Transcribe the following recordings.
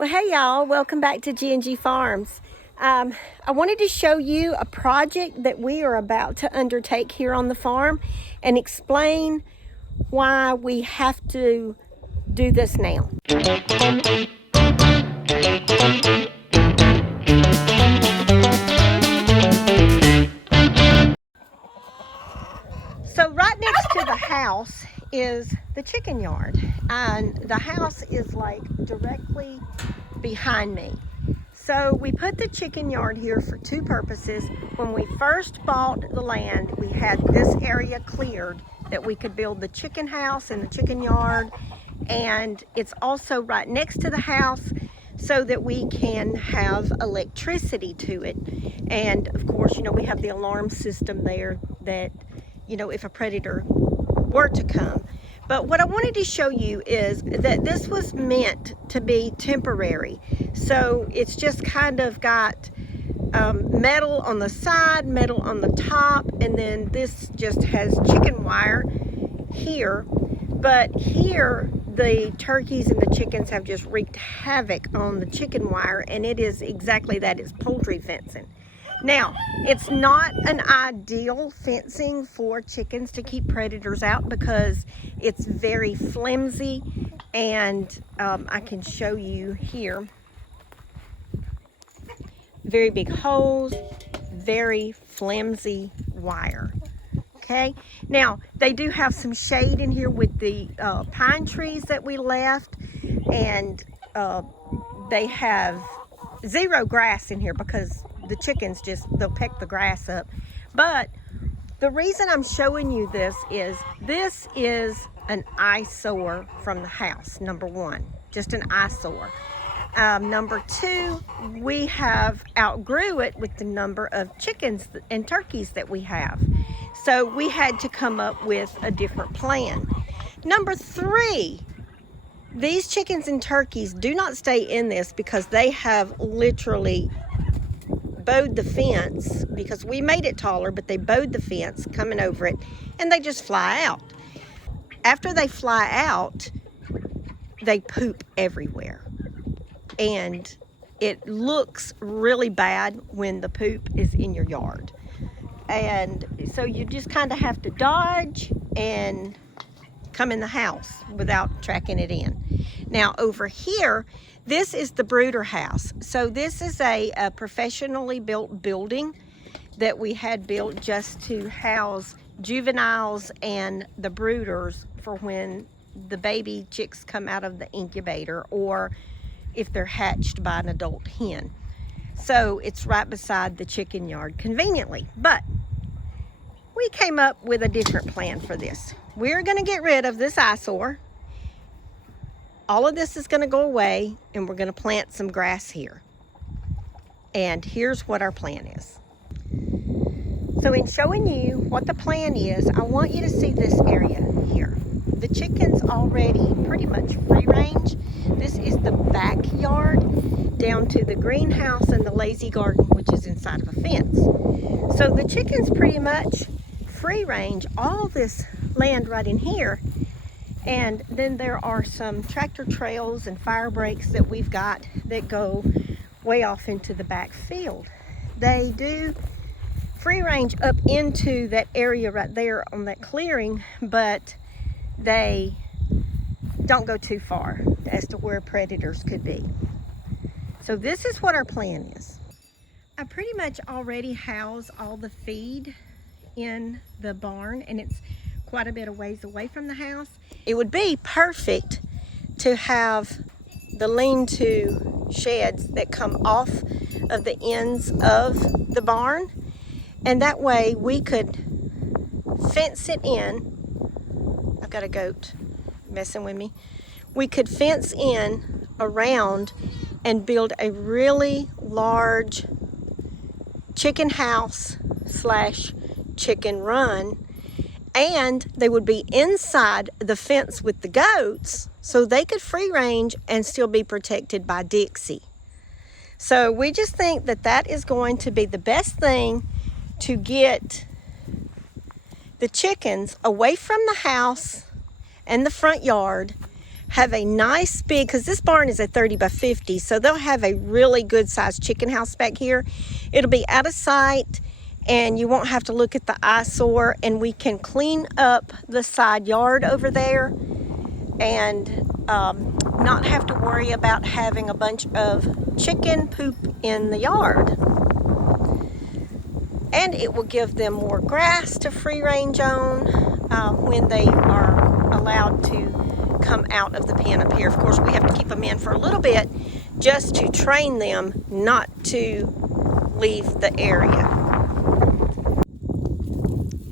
Well, hey y'all, welcome back to G&G Farms. I wanted to show you a project that we are about to undertake here on the farm and explain why we have to do this now. So right next to the house is the chicken yard, and the house is like directly behind me. So we put the chicken yard here for two purposes. When we first bought the land, we had this area cleared that we could build the chicken house and the chicken yard, and it's also right next to the house so that we can have electricity to it. And of course, we have the alarm system there that if a predator were to come. But what I wanted to show you is that this was meant to be temporary. So it's just kind of got metal on the side, metal on the top, and then this just has chicken wire here. But here, the turkeys and the chickens have just wreaked havoc on the chicken wire, and it is exactly that, it's poultry fencing. Now, it's not an ideal fencing for chickens to keep predators out because it's very flimsy, and I can show you here. Very big holes, very flimsy wire. Okay, now they do have some shade in here with the pine trees that we left, and they have zero grass in here because the chickens they'll peck the grass up. But the reason I'm showing you this is an eyesore from the house, number one, just an eyesore. Number two, we have outgrew it with the number of chickens and turkeys that we have. So we had to come up with a different plan. Number three, these chickens and turkeys do not stay in this because they have literally bowed the fence, because we made it taller, but they bowed the fence coming over it, and they just fly out. After they fly out, they poop everywhere. And it looks really bad when the poop is in your yard. And so you just kind of have to dodge and come in the house without tracking it in. Now over here, this is the brooder house. So this is a professionally built building that we had built just to house juveniles and the brooders for when the baby chicks come out of the incubator, or if they're hatched by an adult hen. So it's right beside the chicken yard conveniently. But we came up with a different plan for this. We're going to get rid of this eyesore. All of this is going to go away, and we're going to plant some grass here. And here's what our plan is. So in showing you what the plan is, I want you to see this area here. The chickens already pretty much free range. This is the backyard down to the greenhouse and the lazy garden, which is inside of a fence. So the chickens pretty much free range all this land right in here. And then there are some tractor trails and fire breaks that we've got that go way off into the back field. They do free range up into that area right there on that clearing, but they don't go too far as to where predators could be. So this is what our plan is. I pretty much already house all the feed in the barn, and it's quite a bit of ways away from the house. It would be perfect to have the lean-to sheds that come off of the ends of the barn, and that way we could fence it in. I've got a goat messing with me. We could fence in around and build a really large chicken house / chicken run, and they would be inside the fence with the goats so they could free range and still be protected by Dixie. So we just think that that is going to be the best thing to get the chickens away from the house and the front yard, have a nice big, because this barn is a 30 by 50, so they'll have a really good sized chicken house back here. It'll be out of sight and you won't have to look at the eyesore, and we can clean up the side yard over there and not have to worry about having a bunch of chicken poop in the yard. And it will give them more grass to free range on when they are allowed to come out of the pen up here. Of course, we have to keep them in for a little bit just to train them not to leave the area.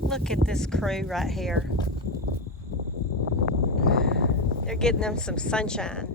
Look at this crew right here. They're getting them some sunshine.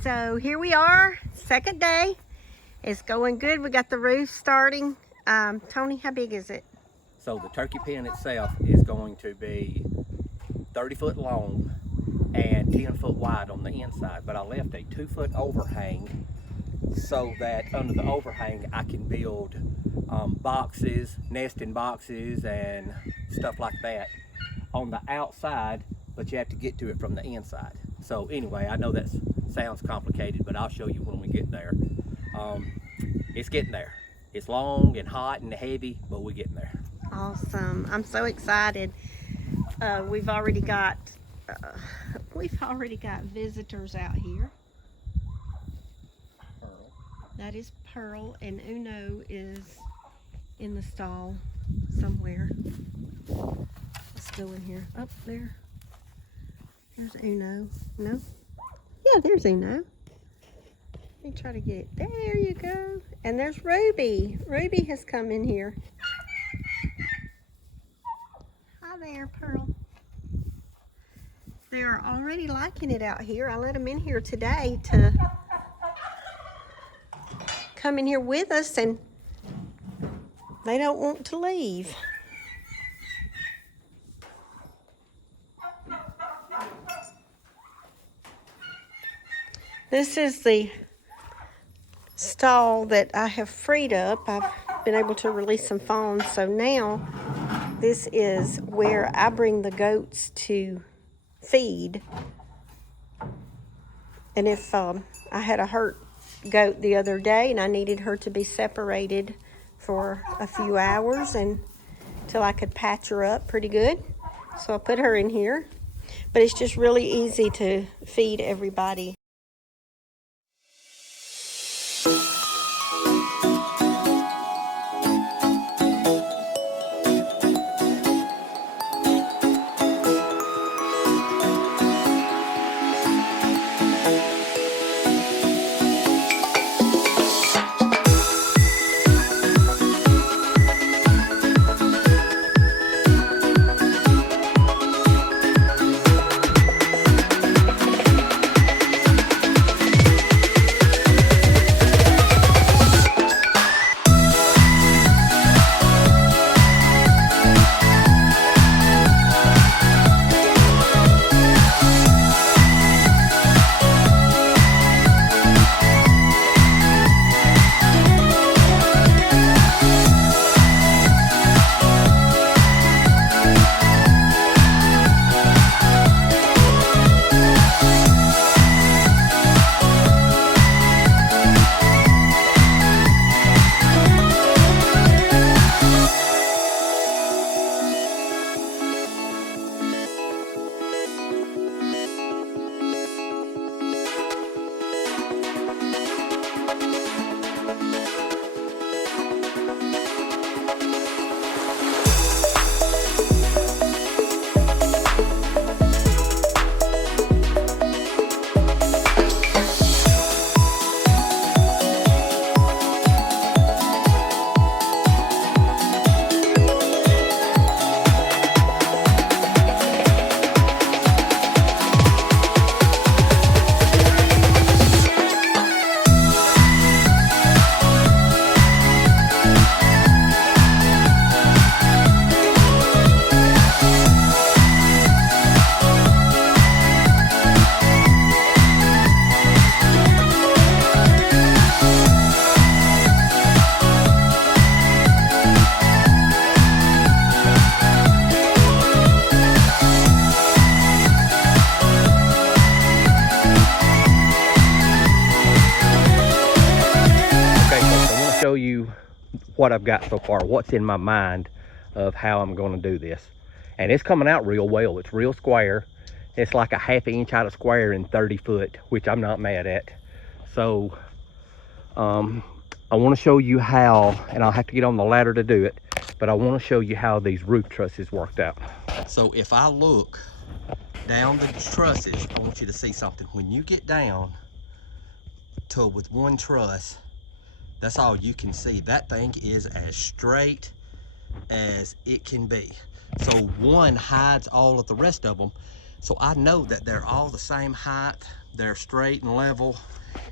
So here we are, second day. It's going good. We got the roof starting. Tony, how big is it? So the turkey pen itself is going to be 30 foot long and 10 foot wide on the inside, but I left a 2 foot overhang so that under the overhang I can build boxes, nesting boxes and stuff like that on the outside, but you have to get to it from the inside. So anyway, I know that sounds complicated, but I'll show you when we get there. It's getting there. It's long and hot and heavy, but we're getting there. Awesome. I'm so excited. We've already got visitors out here. Pearl. That is Pearl, and Uno is in the stall somewhere. Let's go in here. Up there. There's Uno. No? Yeah, there's Uno. Let me try to get it. There you go. And there's Ruby. Ruby has come in here. Hi there, Pearl. They're already liking it out here. I let them in here today to come in here with us, and they don't want to leave. This is the stall that I have freed up. I've been able to release some fawns, so now this is where I bring the goats to feed. And if I had a hurt goat the other day and I needed her to be separated for a few hours until I could patch her up pretty good, so I put her in here. But it's just really easy to feed everybody. what I've got so far, what's in my mind of how I'm going to do this. And it's coming out real well. It's real square. It's like a ½ inch out of square in 30 foot, which I'm not mad at. So I want to show you how, and I'll have to get on the ladder to do it, but I want to show you how these roof trusses worked out. So if I look down the trusses, I want you to see something. When you get down to with one truss, that's all you can see. That thing is as straight as it can be. So one hides all of the rest of them. So I know that they're all the same height. They're straight and level,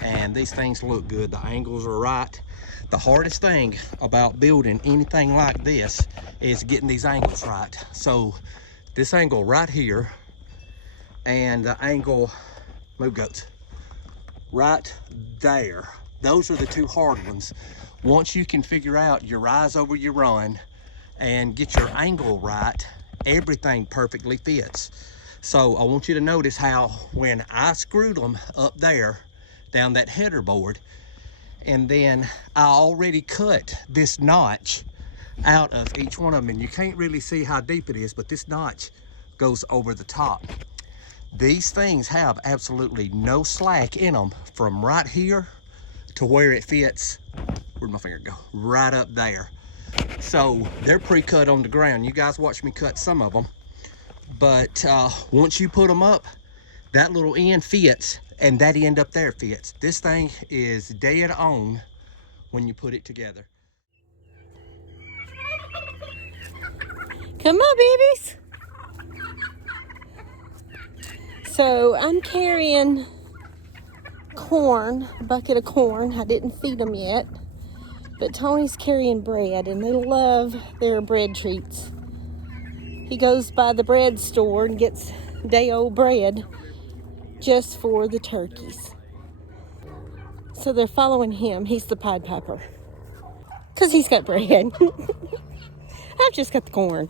and these things look good. The angles are right. The hardest thing about building anything like this is getting these angles right. So this angle right here and the angle, move goats, right there. Those are the two hard ones. Once you can figure out your rise over your run and get your angle right, everything perfectly fits. So I want you to notice how when I screwed them up there down that header board, and then I already cut this notch out of each one of them, and you can't really see how deep it is, but this notch goes over the top. These things have absolutely no slack in them from right here to where it fits, where'd my finger go? Right up there. So they're pre-cut on the ground. You guys watch me cut some of them, but once you put them up, that little end fits, and that end up there fits. This thing is dead on when you put it together. Come on, babies. So I'm carrying corn, a bucket of corn. I didn't feed them yet, but Tony's carrying bread, and they love their bread treats. He goes by the bread store and gets day-old bread just for the turkeys. So they're following him. He's the Pied Piper, because he's got bread. I've just got the corn.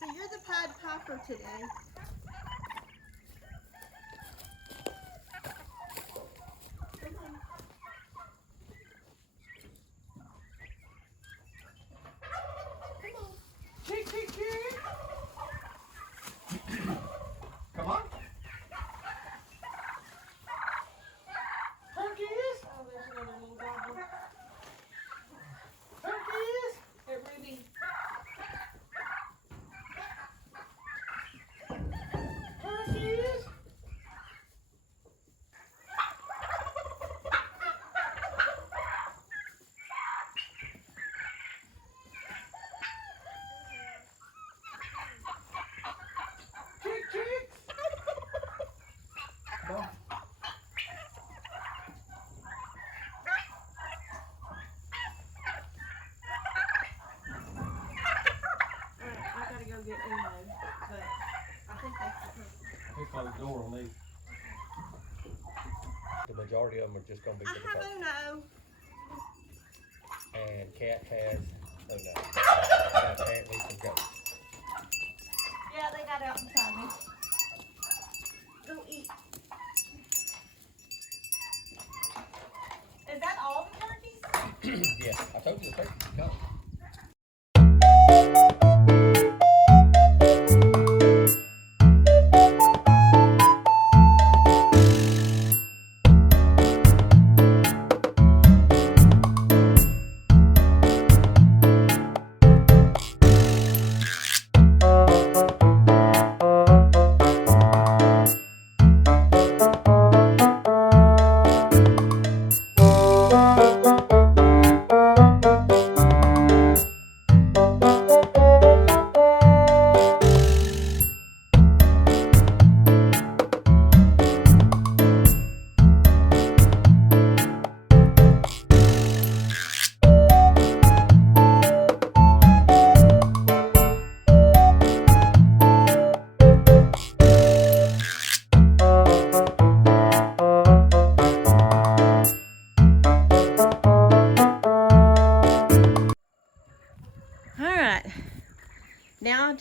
So you're the Pied Piper today. Come on. Turkeys! Oh, there's another little gobbler. Turkeys! Hey, Ruby. Turkeys! Get Uno, but I think that's the He closed the door on these. The majority of them are just going to be I for the have turkey. Uno. And Cat has Uno. And apparently some goats. Yeah, they got out beside me. Go eat. Is that all the turkeys? Yeah, I told you the turkeys would come.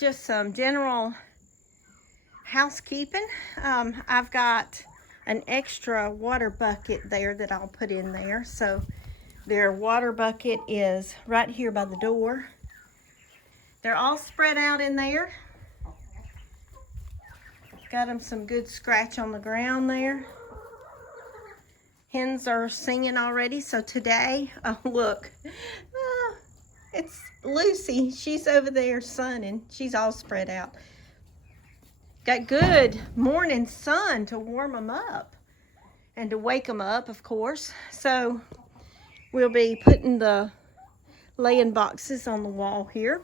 just some general housekeeping. I've got an extra water bucket there that I'll put in there. So their water bucket is right here by the door. They're all spread out in there. Got them some good scratch on the ground there. Hens are singing already. So today, oh look, it's Lucy. She's over there sunning. She's all spread out. Got good morning sun to warm them up and to wake them up, of course. So we'll be putting the laying boxes on the wall here.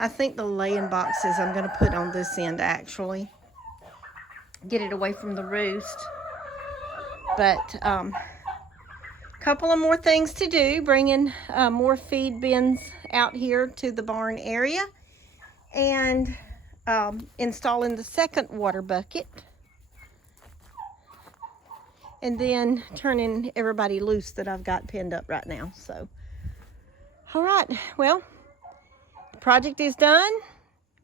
I think the laying boxes I'm going to put on this end, actually. Get it away from the roost. But couple of more things to do. Bringing more feed bins out here to the barn area. And installing the second water bucket. And then turning everybody loose that I've got pinned up right now. So, all right. Well, the project is done.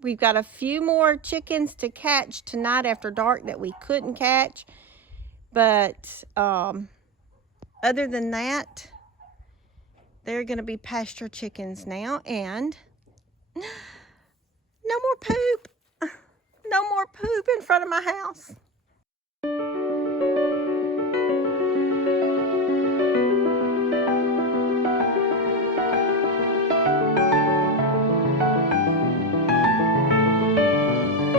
We've got a few more chickens to catch tonight after dark that we couldn't catch. But other than that, they're going to be pasture chickens now. And no more poop. No more poop in front of my house.